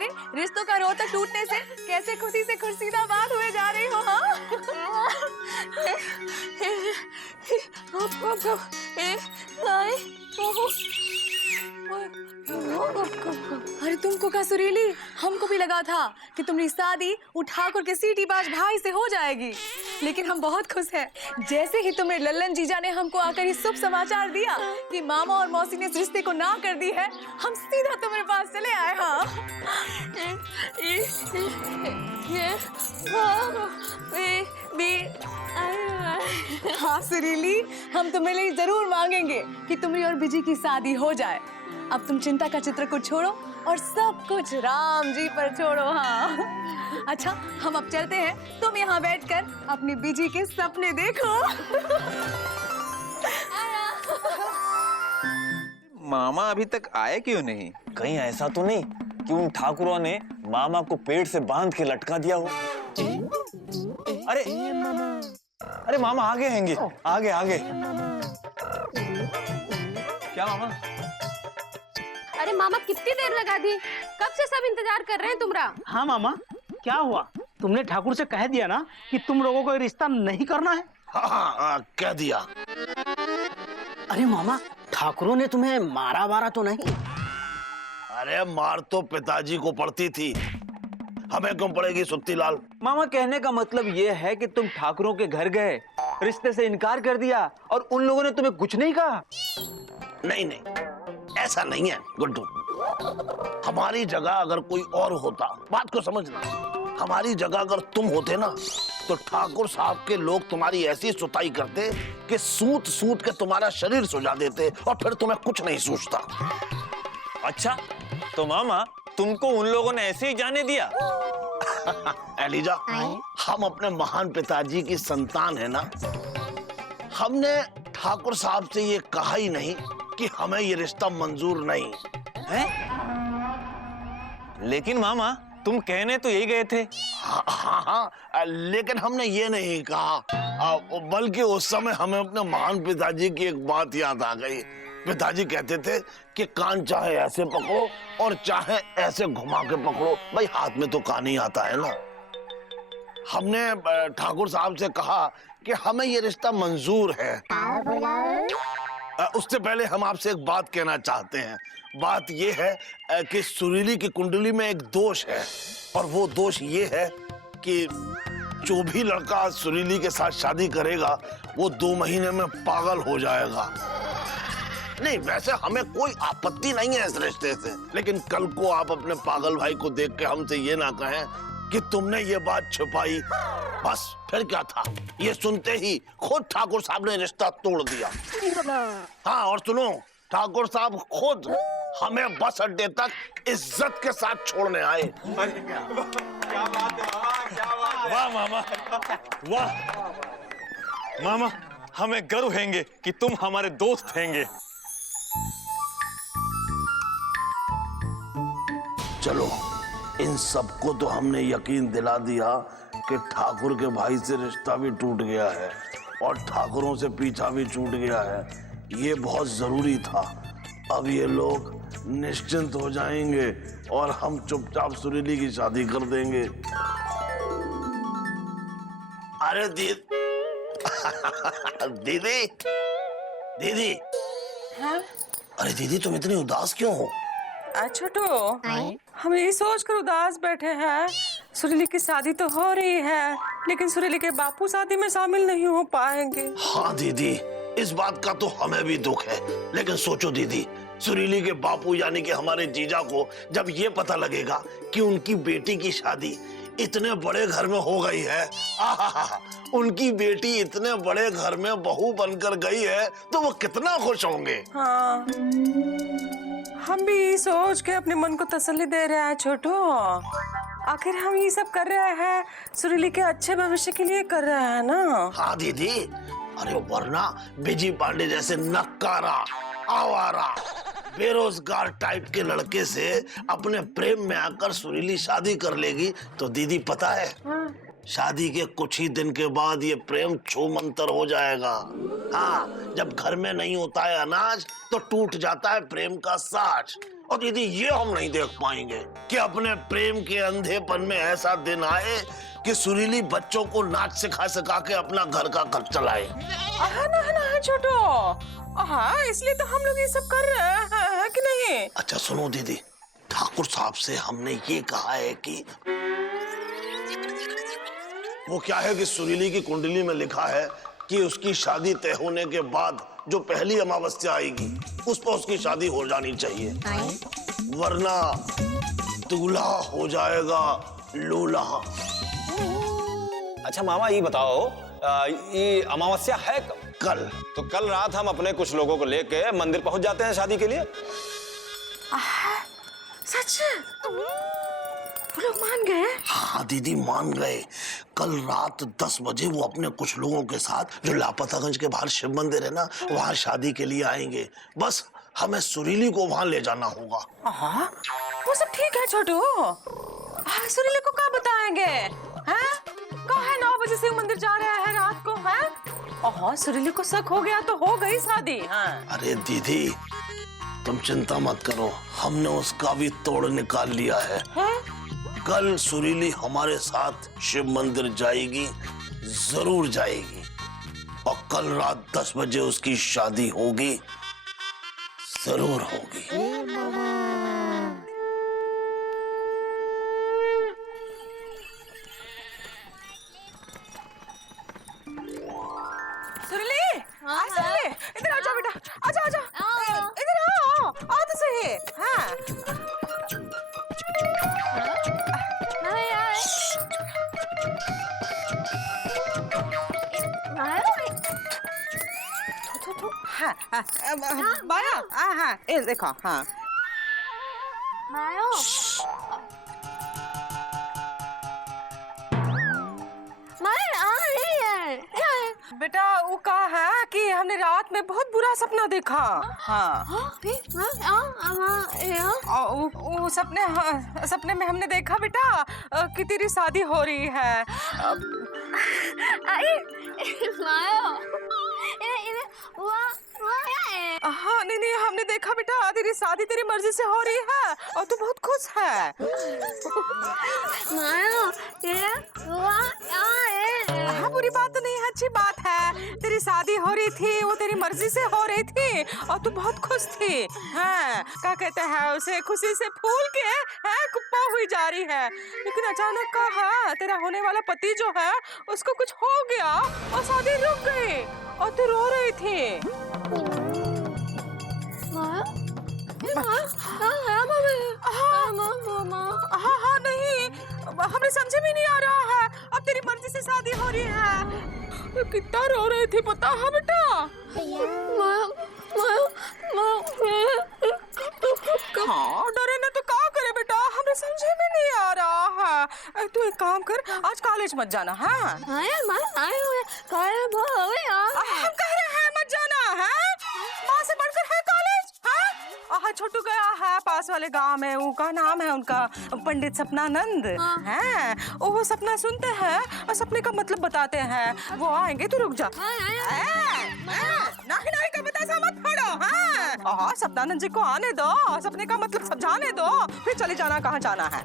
अरे रिश्तों का रोतक टूटने से कैसे खुशी से खुर्शीदाबाद हुए जा रही हो। हाँ अरे तुमको का सुरीली, हमको भी लगा था कि तुम्हारी शादी ठाकुर के सीटीबाज भाई से हो जाएगी, लेकिन हम बहुत खुश हैं। जैसे ही तुम्हारे लल्लन जीजा ने हमको आकर ये शुभ समाचार दिया कि मामा और मौसी ने इस रिश्ते को ना कर दी है, हम सीधा तुम्हारे पास चले आए। हाँ सुरीली, हम तुम्हें लिए जरूर मांगेंगे कि तुम्हारी और बिजी की शादी हो जाए। अब तुम चिंता का चित्र को छोड़ो और सब कुछ राम जी पर छोड़ो। हाँ अच्छा, हम अब चलते हैं, तुम यहाँ बैठकर अपनी बीजी के सपने देखो। मामा अभी तक आए क्यों नहीं? कहीं ऐसा तो नहीं कि उन ठाकुरों ने मामा को पेट से बांध के लटका दिया हो? अरे मामा आगे हैंगे, आगे आगे। क्या मामा? अरे मामा कितनी देर लगा दी, कब से सब इंतजार कर रहे हैं तुम्हारा। हाँ मामा, क्या हुआ? तुमने ठाकुर से कह दिया ना कि तुम लोगों को रिश्ता नहीं करना है? हाँ, कह दिया। अरे मामा, ठाकुरों ने तुम्हें मारा वारा तो नहीं? अरे मार तो पिताजी को पड़ती थी, हमें क्यों पड़ेगी सुत्तीलाल? मामा कहने का मतलब ये है कि तुम ठाकुरों के घर गए, रिश्ते से इनकार कर दिया और उन लोगों ने तुम्हें कुछ नहीं कहा? नहीं नहीं, ऐसा नहीं है गुड्डू। हमारी जगह अगर कोई और होता, बात को समझना, हमारी जगह अगर तुम होते ना, तो ठाकुर साहब के लोग तुम्हारी ऐसी सुताई करते कि सूत सूत के तुम्हारा शरीर सुझा देते और फिर तुम्हें कुछ नहीं सूझता। अच्छा, तो मामा तुमको उन लोगों ने ऐसे ही जाने दिया? एलिजा, हम अपने महान पिताजी की संतान है ना, हमने ठाकुर साहब से ये कहा ही नहीं कि हमें ये रिश्ता मंजूर नहीं है। लेकिन मामा तुम कहने तो यही गए थे। हाँ, लेकिन हमने ये नहीं कहा, बल्कि उस समय हमें अपने महान पिताजी की एक बात याद आ गई। पिताजी कहते थे कि कान चाहे ऐसे पकड़ो और चाहे ऐसे घुमा के पकड़ो, भाई हाथ में तो कान ही आता है ना। हमने ठाकुर साहब से कहा कि हमें ये रिश्ता मंजूर है। उससे पहले हम आपसे एक बात कहना चाहते हैं। बात ये है कि सुरीली की कुंडली में एक दोष है, और वो दोष ये है कि जो भी लड़का सुरीली के साथ शादी करेगा वो 2 महीने में पागल हो जाएगा। नहीं, वैसे हमें कोई आपत्ति नहीं है इस रिश्ते से, लेकिन कल को आप अपने पागल भाई को देख के हमसे ये ना कहें कि तुमने ये बात छुपाई। बस फिर क्या था, ये सुनते ही खुद ठाकुर साहब ने रिश्ता तोड़ दिया। हाँ, और सुनो, ठाकुर साहब खुद हमें बस अड्डे तक इज्जत के साथ छोड़ने आए। क्या बात है, क्या बात है। वाह मामा, वाह मामा, हमें गर्व हैंगे कि तुम हमारे दोस्त हैंगे। चलो, इन सबको तो हमने यकीन दिला दिया कि ठाकुर के भाई से रिश्ता भी टूट गया है और ठाकुरों से पीछा भी छूट गया है। ये बहुत जरूरी था। अब ये लोग निश्चिंत हो जाएंगे और हम चुपचाप सुरीली की शादी कर देंगे। अरे दीदी दीदी, हाँ? अरे दीदी, तुम इतनी उदास क्यों हो? छोटू, हम यही सोच कर उदास बैठे हैं, सुरीली की शादी तो हो रही है, लेकिन सुरीली के बापू शादी में शामिल नहीं हो पाएंगे। हाँ दीदी, इस बात का तो हमें भी दुख है, लेकिन सोचो दीदी, सुरीली के बापू यानी कि हमारे जीजा को जब ये पता लगेगा कि उनकी बेटी की शादी इतने बड़े घर में हो गई है, उनकी बेटी इतने बड़े घर में बहू बनकर गई है, तो वो कितना खुश होंगे। हाँ, हम भी सोच के अपने मन को तसल्ली दे रहे हैं छोटू। आखिर हम ये सब कर रहे हैं सुरीली के अच्छे भविष्य के लिए कर रहे हैं ना। हाँ दीदी, अरे वरना बिजी पांडे जैसे नक्कारा, आवारा, बेरोजगार टाइप के लड़के से अपने प्रेम में आकर सुरीली शादी कर लेगी तो दीदी पता है, शादी के कुछ ही दिन के बाद ये प्रेम छू मंतर हो जाएगा। हाँ, जब घर में नहीं होता है अनाज तो टूट जाता है प्रेम का साज, और दीदी ये हम नहीं देख पाएंगे कि अपने प्रेम के अंधेपन में ऐसा दिन आए कि सुरीली बच्चों को नाच सिखा सिखा के अपना घर का खर्च चलाए। ना छोटू, हाँ इसलिए तो हम लोग ये सब कर रहे हैं कि नहीं? अच्छा सुनो दीदी, ठाकुर साहब से हमने ये कहा है कि वो क्या है कि सुरीली की कुंडली में लिखा है कि उसकी शादी तय होने के बाद जो पहली अमावस्या आएगी उस पर उसकी शादी हो जानी चाहिए, वरना दूल्हा हो जाएगा लूल्हा। अच्छा मामा ये बताओ, ये अमावस्या है कल। तो कल रात हम अपने कुछ लोगों को लेके मंदिर पहुंच जाते हैं शादी के लिए। सच? वो लोग मान गए? हाँ दीदी मान गए। कल रात 10 बजे वो अपने कुछ लोगों के साथ जो लापतागंज के बाहर शिव मंदिर है ना, वहाँ शादी के लिए आएंगे। बस हमें सुरीली को वहाँ ले जाना होगा। हाँ वो सब ठीक है छोटू, हाँ सुरीली को कहाँ बताएंगे? कहाँ है 9 बजे से मंदिर जा रहा है रात को? हाँ सुरीली को शक हो गया तो हो गई शादी। हाँ अरे दीदी तुम चिंता मत करो, हमने उसका भी तोड़ निकाल लिया है। कल सुरीली हमारे साथ शिव मंदिर जाएगी, जरूर जाएगी, और कल रात 10 बजे उसकी शादी होगी, जरूर होगी। सुरीली, सुरीली इधर आ जाओ बेटा, आजा आजा, इधर आओ, आओ तो सही। हाँ माया, हाँ ये देखो। हाँ बेटा वो कहा है कि हमने रात में बहुत बुरा सपना देखा। हाँ वो सपने में हमने देखा बेटा कि तेरी शादी हो रही है। हाँ नहीं हमने देखा बेटा तेरी शादी तेरी मर्जी से हो रही है और तू बहुत खुश है। हाँ बुरी बात तो नहीं है, अच्छी बात है। तेरी शादी हो रही थी, वो तेरी मर्जी से हो रही थी और तू बहुत खुश थी। हाँ क्या कहते हैं उसे, खुशी से फूल के है कुप्पा हुई जा रही है। लेकिन अचानक कहा तेरा होने वाला पति जो है उसको कुछ हो गया और शादी रुक गई और तू रो रही थी। हाँ नहीं हमें समझे भी नहीं आ रहा है, अब तेरी मर्जी से शादी हो रही है। तो कितना रो रही थी पता है बेटा? हाँ डरे ना तो क्या करे बेटा, हमें समझे में नहीं आ रहा है। तू एक काम कर, आज कॉलेज मत जाना। हाँ हम कह रहे हैं मत जाना है, माँ से बढ़कर है कॉलेज। हाँ छोटू गया है पास वाले गांव में, उनका नाम है उनका पंडित सपनानंद। हैं वो सपना सुनते हैं और सपने का मतलब बताते हैं, वो आएंगे। तू रुक जा। नहीं का बतासा मत फोड़ो। हाँ सपनानंद जी को आने दो, सपने का मतलब समझाने दो, फिर चले जाना कहाँ जाना है।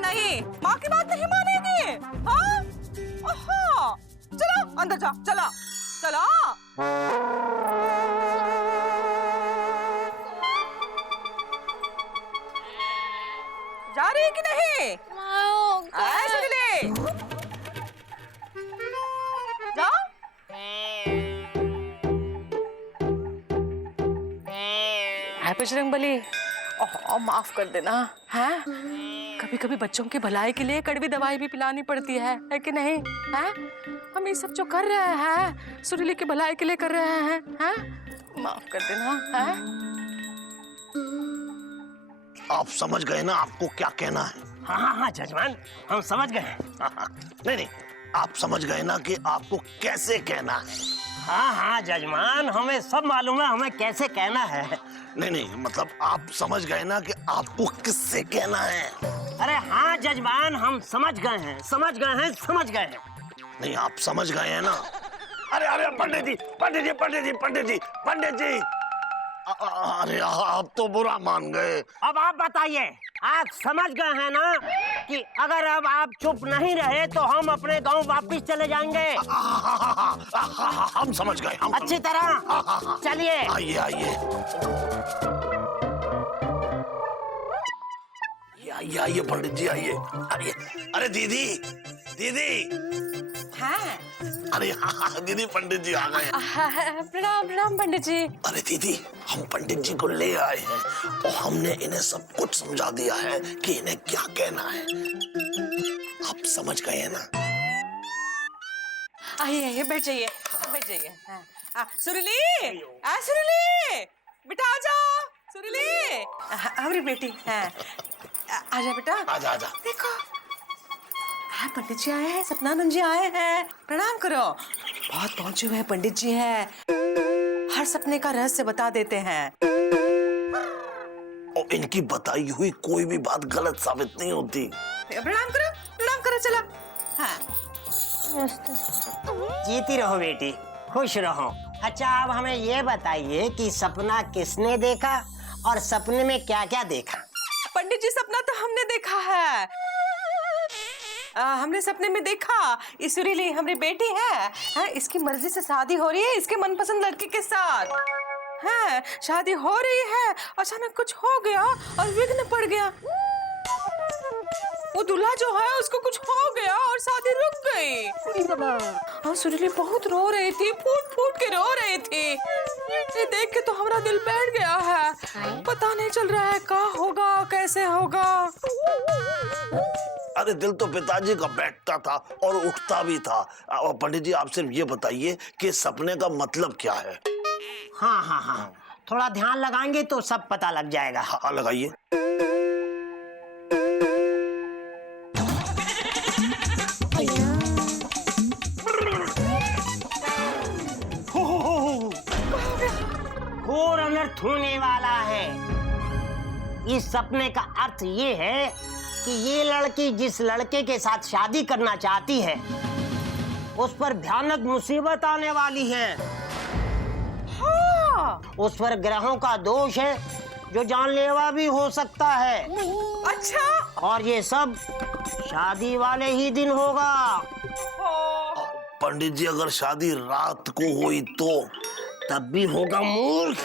नहीं माँ की बात नहीं मानेगी। चलो अंदर जा, चलो चलो। जा रही है कि नहीं? जाओ। बजरंगबली माफ कर देना है, कभी कभी बच्चों की भलाई के लिए कड़वी दवाई भी पिलानी पड़ती है कि नहीं? है हम ये सब जो कर रहे हैं सुरीली की भलाई के लिए कर रहे हैं। माफ कर देना है। आप समझ गए ना आपको क्या कहना है? हाँ जजमान हम समझ गए। नहीं आप समझ गए ना कि आपको कैसे कहना है? हाँ जजमान हमें सब मालूम है हमें कैसे कहना है। नहीं मतलब आप समझ गए ना कि आपको किससे कहना है? अरे हाँ जजमान हम समझ गए हैं। नहीं आप समझ गए हैं ना? अरे पंडित जी अरे आप तो बुरा मान गए। अब आप बताइए, आप समझ गए हैं ना कि अगर अब आप चुप नहीं रहे तो हम अपने गांव वापस चले जाएंगे। हम समझ गए। हम अच्छी तरह चलिए। आइए आइए आइए आइए पंडित जी आइए आइए। अरे दीदी दीदी। हाँ अरे हाँ दीदी पंडित जी आ गए। प्रणाम प्रणाम पंडित जी। अरे दीदी हम पंडित जी को ले आए हैं और हमने इन्हें सब कुछ समझा दिया है कि इन्हें क्या कहना है। आप समझ गए हैं ना? आइए आइए बैठ जाइए बैठ जाइए। सुरीली सुरीली बेटा आ जाओ। सुरीली हमारी बेटी है। आजा बेटा आजा आजा। देखो पंडित जी आए हैं, सपनानंद जी आए हैं। प्रणाम करो। बहुत पहुंचे हुए पंडित जी हैं, हर सपने का रहस्य बता देते हैं और इनकी बताई हुई कोई भी बात गलत साबित नहीं होती। प्रणाम करो चलो। हाँ जीती रहो बेटी, खुश रहो। अच्छा अब हमें ये बताइए कि सपना किसने देखा और सपने में क्या क्या देखा? पंडित जी सपना तो हमने देखा है। हमने सपने में देखा सुरीली हमारी बेटी है, इसकी मर्जी से शादी हो रही है इसके मनपसंद लड़के के साथ। है शादी हो रही है, अचानक कुछ हो गया और विघ्न पड़ गया। वो दूल्हा जो है उसको कुछ हो गया और शादी रुक गई। और सुरीली बहुत रो रही थी, फूट फूट के रो रही थी। ये देख के तो हमारा दिल बैठ गया है। पता नहीं चल रहा है क्या होगा कैसे होगा। अरे दिल तो पिताजी का बैठता था और उठता भी था। पंडित जी आप सिर्फ ये बताइए कि सपने का मतलब क्या है? हाँ, थोड़ा ध्यान लगाएंगे तो सब पता लग जाएगा। हाँ लगाइए। घोर अनर्थ होने वाला है। इस सपने का अर्थ ये है कि ये लड़की जिस लड़के के साथ शादी करना चाहती है उस पर भयानक मुसीबत आने वाली है। हाँ। उस पर ग्रहों का दोष है जो जानलेवा भी हो सकता है। अच्छा। और ये सब शादी वाले ही दिन होगा। पंडित जी अगर शादी रात को हुई तो तब भी होगा मूर्ख।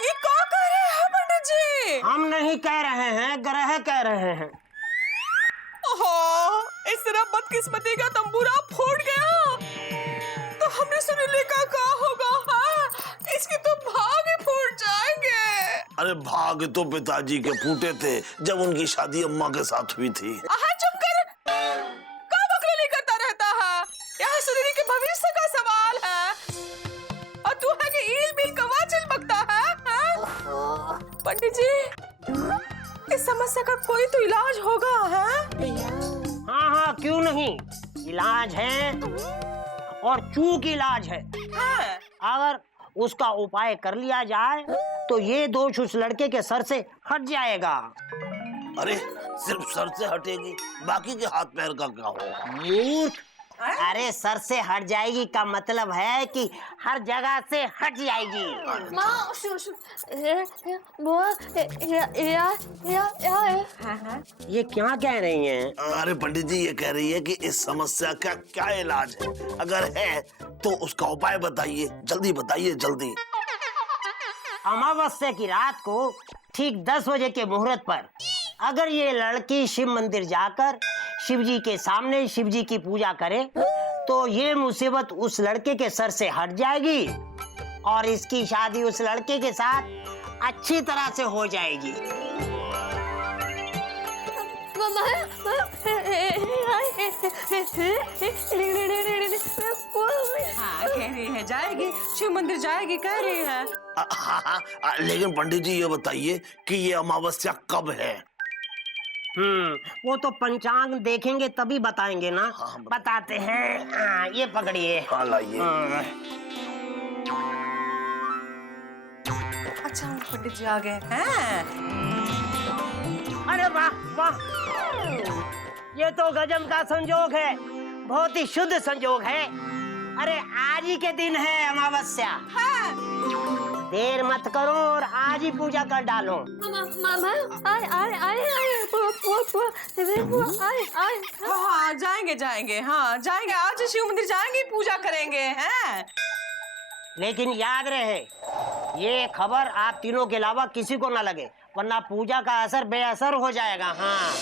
ये क्या कह रहे हैं पंडित जी? हम नहीं कह रहे हैं, ग्रह कह रहे हैं। ओहो, इस तरह बदकिस्मती का तंबूरा फूट गया तो हमने सुरीली का क्या होगा? हाँ? इसके तो भाग ही फूट जाएंगे। अरे भाग तो पिताजी के फूटे थे जब उनकी शादी अम्मा के साथ हुई थी। चुप कर, क्या बकराली करता रहता है? यह सुरीली के भविष्य का सवाल है और तू है कि ईल बिल कवा चिलमकता है? पंडित जी इस समस्या का कोई तो इलाज होगा। हाँ, क्यों नहीं, इलाज है और चूक इलाज है। अगर उसका उपाय कर लिया जाए तो ये दोष उस लड़के के सर से हट जाएगा। अरे सिर्फ सर से हटेगी, बाकी के हाथ पैर का क्या होगा? मूर्ख, अरे सर से हट जाएगी का मतलब है कि हर जगह से हट जाएगी। ये क्या कह रही हैं? अरे पंडित जी ये कह रही है कि इस समस्या का क्या इलाज है, अगर है तो उसका उपाय बताइए, जल्दी बताइए जल्दी। अमावस्या की रात को ठीक 10 बजे के मुहूर्त पर अगर ये लड़की शिव मंदिर जाकर शिव जी के सामने शिव जी की पूजा करे तो ये मुसीबत उस लड़के के सर से हट जाएगी और इसकी शादी उस लड़के के साथ अच्छी तरह से हो जाएगी। हाँ कह रही है जाएगी, शिव मंदिर जाएगी कह रही है। लेकिन पंडित जी ये बताइए कि ये अमावस्या कब है? वो तो पंचांग देखेंगे तभी बताएंगे ना। हाँ, बताते हैं। ये पकड़िए। हाँ लाइए। अच्छा पंडित जी आ गए हैं। अरे वाह वाह, ये तो गजब का संजोग है, बहुत ही शुद्ध संजोग है। अरे आज ही के दिन है अमावस्या। देर मत करो और आज ही पूजा कर डालो। हाँ जाएंगे जाएंगे, हाँ जाएंगे, आज ही शिव मंदिर जाएंगे, पूजा करेंगे हैं। लेकिन याद रहे ये खबर आप तीनों के अलावा किसी को ना लगे, वरना पूजा का असर बेअसर हो जाएगा। हाँ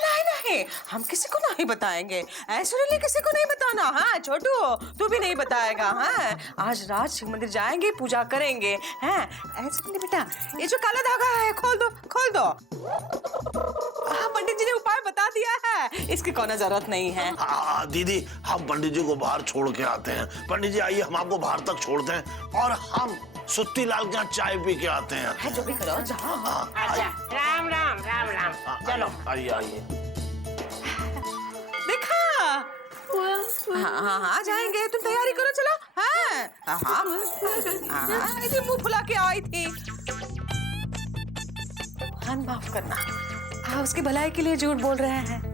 नहीं नहीं, हम किसी को नहीं बताएंगे, ऐश्वर्या किसी को नहीं बताना। हाँ छोटू तू भी नहीं बताएगा। हाँ आज रात शिव मंदिर जाएंगे, पूजा करेंगे हैं। ऐश्वर्या बेटा ये जो काला धागा है खोल दो, खोल दो। हाँ पंडित जी ने उपाय बता दिया है, इसकी कोई जरूरत नहीं है। हाँ दीदी, हम पंडित जी को बाहर छोड़ के आते हैं। पंडित जी आइए, हम आपको बाहर तक छोड़ते हैं और हम सुत्ती लाल के यहाँ चाय पी के आते हैं। है जो भी करो जाओ। अच्छा, राम राम राम राम। चलो आइए आइए। देखा हाँ हाँ हाँ जाएंगे, तुम तैयारी करो चलो। हाँ हाँ हाँ इतनी मुंह फुला के आई थी। हाँ माफ करना, हाँ उसकी भलाई के लिए झूठ बोल रहे हैं।